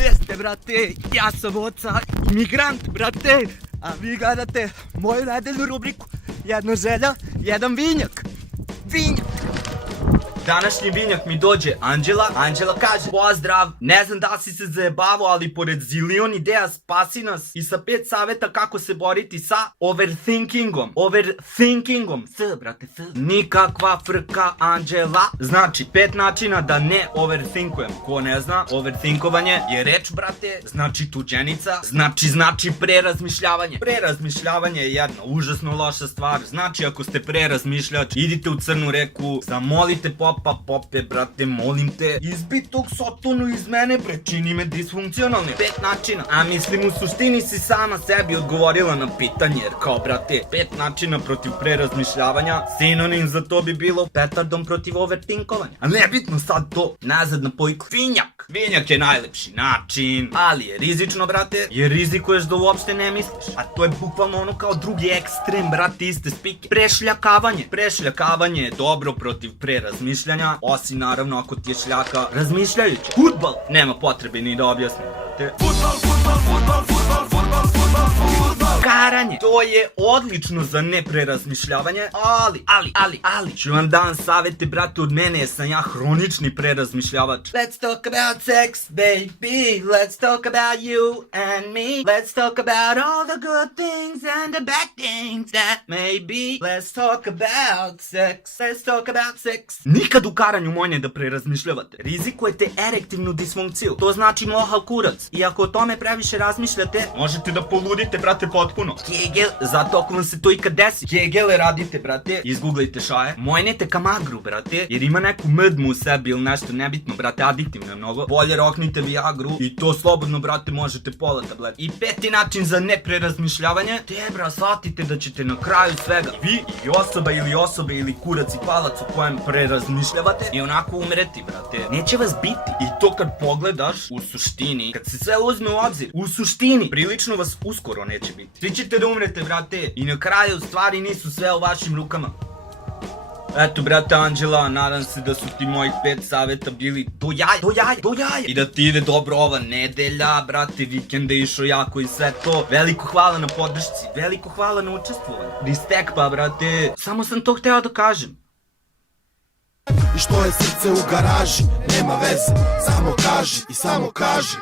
gde ste, brate? Ja sam Oca, imigrant, brate. A vi gledate moju nedeljnu rubriku. Jedna želja, jedan vinjak. Vinjak. Današnji vinjak mi dođe Anđela. Anđela kaže: pozdrav, ne znam da si se zajebavao, ali pored zilion ideja spasi nas i sa 5 saveta kako se boriti sa overthinkingom. Overthinkingom. Brate, nikakva frka, Anđela. Znači, 5 načina da ne overthinkujem. Ko ne zna, overthinkovanje je reč, brate, znači tuđenica, znači prerazmišljavanje. Prerazmišljavanje je jedna užasno loša stvar. Znači, ako ste prerazmišljač, idite u Crnu reku, zamolite Pope, brate, molim te, izbi tog sotonu iz mene, bre, čini me disfunkcionalnim. 5 načina, a mislim u suštini si sama sebi odgovorila na pitanje, jer kao, brate, 5 načina protiv prerazmišljavanja, sinonim za to bi bilo petardom protiv overthinkovanja. A nebitno sad to, nazad na pojku. Vinjak. Vinjak je najlepši način, ali je rizično, brate, jer rizikuješ da uopšte ne misliš. A to je bukvalno ono kao drugi ekstrem, brate, iste spike. Prešljakavanje. Prešljakavanje je dobro protiv prerazmišljanja, osim naravno ako ti je šljaka razmišljajuća. Fudbal, nema potrebe ni da objasnim, brate. Fudbal. Karanje, to je odlično za neprerazmišljavanje, ali ću vam dan savete, brate, od mene, jer sam ja hronični prerazmišljavač. Let's talk about sex, baby, let's talk about you and me, let's talk about all the good things and the bad things that may be, let's talk about sex. Nikad u karanju moj ne da prerazmišljavate, rizikujete erektivnu disfunkciju, to znači mohav kurac, i ako o tome previše razmišljate, možete da poludite, brate, potpuno. Kegel, zato ako vam se to ikad desi, Kegele radite, brate, izgooglajte šaje, mojnete kamagru, brate, jer ima neku mdmu u sebi ili nešto nebitno, brate, aditivno je mnogo, bolje roknite Viagru i to slobodno, brate, možete pola tableta. I 5. način za neprerazmišljavanje, te, shvatite da ćete na kraju svega, vi i osoba ili kurac i palac u kojem prerazmišljavate i onako umreti, brate, neće vas biti. I to kad pogledaš, u suštini, kad se sve uzme u obzir, u suštini, prilično vas uskoro neće biti. Svi ćete da umrete, brate, i na kraju stvari nisu sve u vašim rukama. Eto, brate, Anđela, nadam se da su ti mojih 5 saveta bili do jaja. I da ti ide dobro ova nedelja, brate, vikend je išao jako i sve to. Veliko hvala na podršci, veliko hvala na učestvovanju. Respekt, pa, brate, samo sam to hteo da kažem. I što je srce u garaži, nema veze, samo kaži i samo kaži.